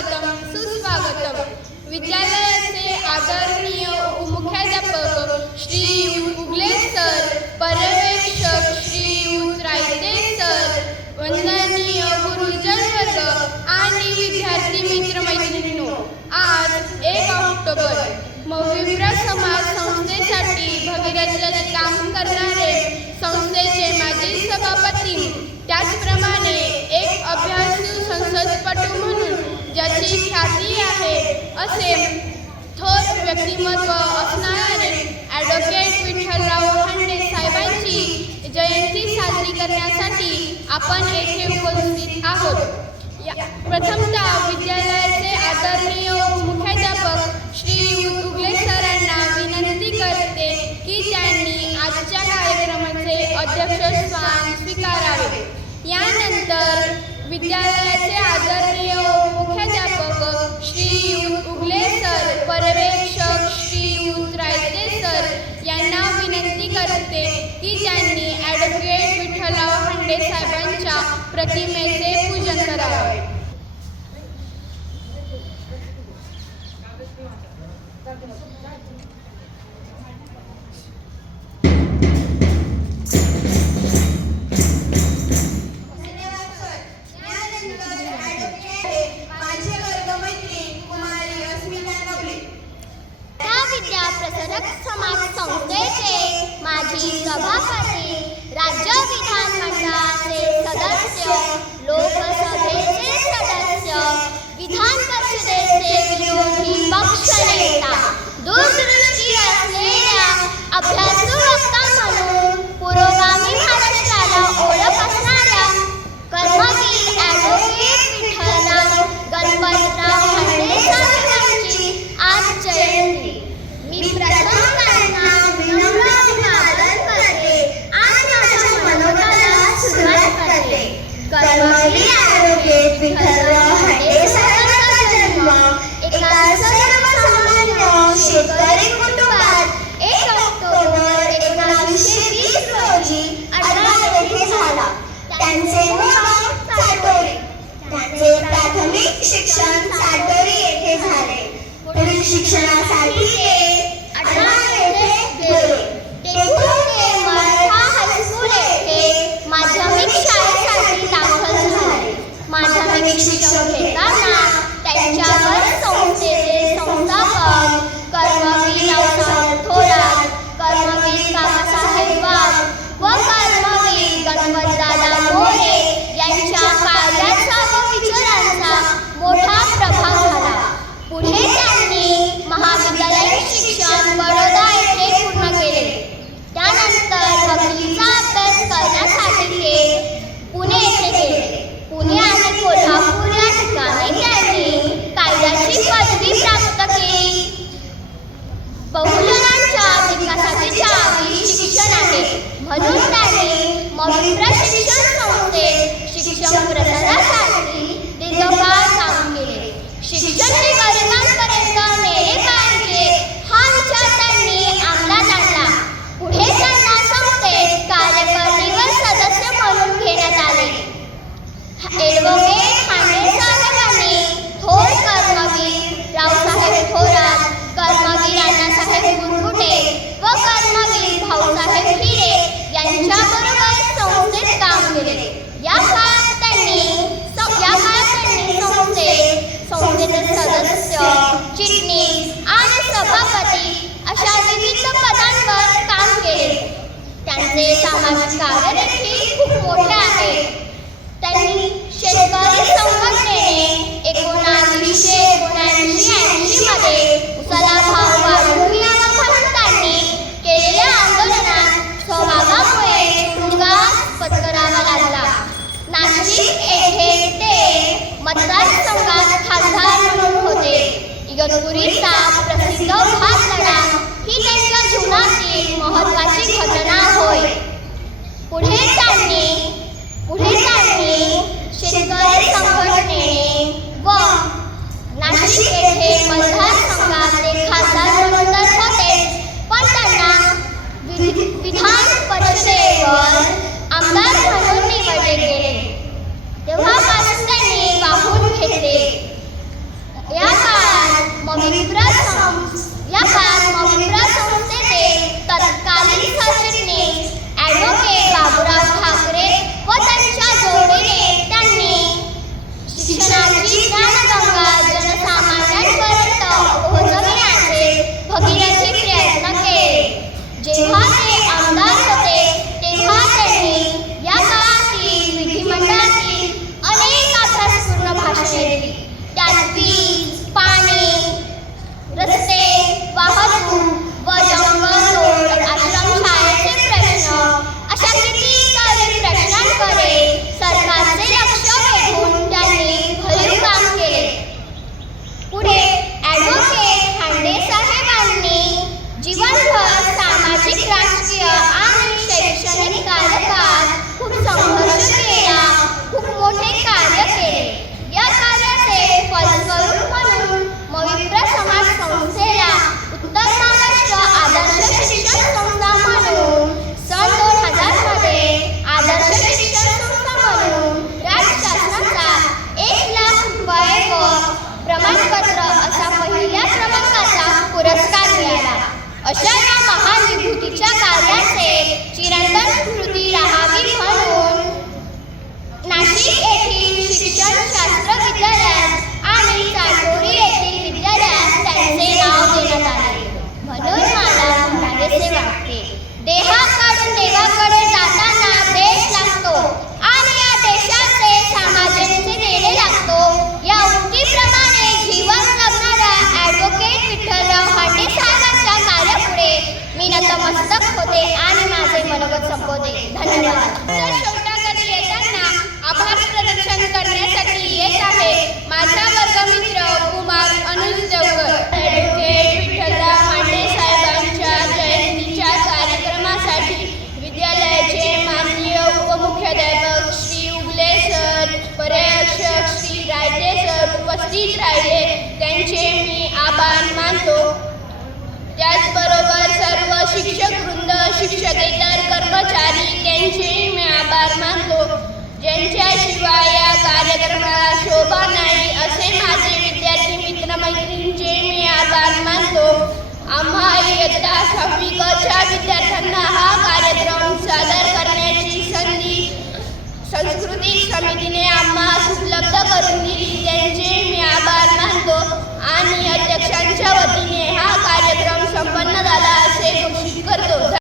स्वागतम सुस्वागतम. विद्यालयाचे आदरणीय मुख्याध्यापक श्री उगले सर पर्यवेक्षक श्री रायते सर वंदनीय गुरुजन वर्ग आणि विद्यार्थी मित्र मैत्रिणींनो आज एक ऑक्टोबर. मविप्र समाज संस्थेसाठी भगीरथाचे काम करणारे संस्थेचे माजी सभापती त्याचप्रमाणे एक अभ्यास असे थोर व्यक्तिमत्व असणारे ॲडव्होकेट विठ्ठलराव हांडे साहेबांची जयंती साजरी करण्यासाठी आपण येथे उपस्थित आहोत. या प्रथमतः विद्यालयाचे आदरणीय मुख्याध्यापक श्री उगले सरांना विनंती करते की त्यांनी आजच्या कार्यक्रमाचे अध्यक्ष स्थान स्वीकारावे. यानंतर विद्यालय प्रतिमेचे पूजन करावे. प्रसारक समाज संस्थेचे माजी सभापती राज्य विधानमंडळाचे Bye. think त्यांचे सामाजिक कार्य देखील खूप मोठे शिक्षकेतर कर्मचारी त्यांचे मी आभार मानतो. ज्यांच्याशिवाय या कार्यक्रमाला शोभा नाही असे माझे विद्यार्थी मित्रमैत्रींचे मी आभार मानतो. आम्हा इयत्ता सहावी विद्यार्थ्यांना हा कार्यक्रम सादर करण्याची संधी सांस्कृतिक समितीने आम्हा उपलब्ध करून दिली. त्यांचे मी आभार मानतो. आणि अध्यक्षांच्या वतीने हा कार्यक्रम संपन्न झाला.